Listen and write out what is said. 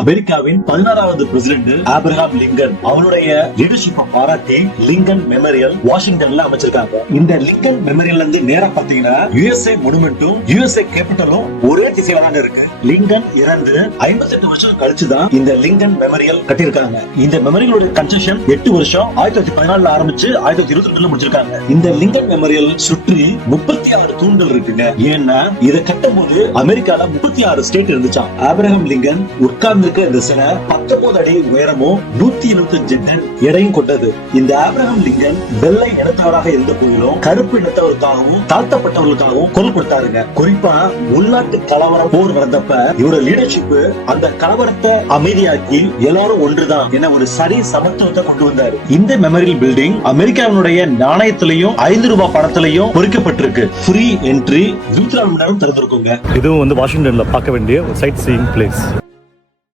அமெரிக்காவின் பதினாறாவது president Abraham Lincoln அவருடைய லீடர்ஷிப்பை பாராட்டி லிங்கன் மெமோரியல் வாஷிங்டன்ல அமைச்சிருக்காங்க. இந்த லிங்கன் மெமோரியல் இருந்து நேரா பாத்தீங்கன்னா யுஎஸ்ஏ மொனுமெண்ட்டும் யுஎஸ்ஏ கேபிட்டலும் ஒரே திசையில தான் இருக்கு. லிங்கன் இறந்து 58 வருஷம் கழிச்சுதான் இந்த லிங்கன் மெமோரியல் கட்டியிருக்காங்க. இந்த மெமோரியலோட கன்ஸ்ட்ரக்ஷன் எட்டு வருஷம் ஆயிரத்தி தொள்ளாயிரத்தி பதினாலுல ஆரம்பிச்சு ஆயிரத்தி தொள்ளாயிரத்தி இருபத்தி ரெண்டுல முடிச்சிருக்காங்க. இந்த லிங்கன் மெமோரியல் சுற்றி முப்பத்தி ஆறு தூண்கள் இருக்குங்க. ஏன்னா இதை கட்டும் போது அமெரிக்கால முப்பத்தி ஆறு ஸ்டேட் இருந்துச்சான் ஆபிரகாம் லிங்கன் உட்கார்ந்து உட்கார்ந்திருக்க இந்த சிலை பத்தொன்பது அடி உயரமும் நூத்தி இருபத்தி டன் எடையும் கொண்டது. இந்த ஆபிரகாம் லிங்கன் வெள்ளை இனத்தவராக இருந்த போதிலும் கருப்பு இனத்தவருக்காகவும் தாழ்த்தப்பட்டவர்களுக்காகவும் குரல் கொடுத்தாருங்க. குறிப்பா உள்நாட்டு கலவரம் போர் நடந்தப்ப இவரோட லீடர்ஷிப் அந்த கலவரத்தை அமைதியாக்கி எல்லாரும் ஒன்றுதான் என ஒரு சரி சமத்துவத்தை கொண்டு வந்தார். இந்த மெமரியல் பில்டிங் அமெரிக்காவினுடைய நாணயத்திலையும் ஐந்து ரூபாய் படத்திலையும் பொறிக்கப்பட்டிருக்கு. ஃப்ரீ என்ட்ரி இருபத்தி நாலு மணி நேரம் திறந்திருக்குங்க. இதுவும் வந்து வாஷிங்டன்ல பார்க்க வேண்டிய ஒரு சைட் சீயிங் பிளேஸ்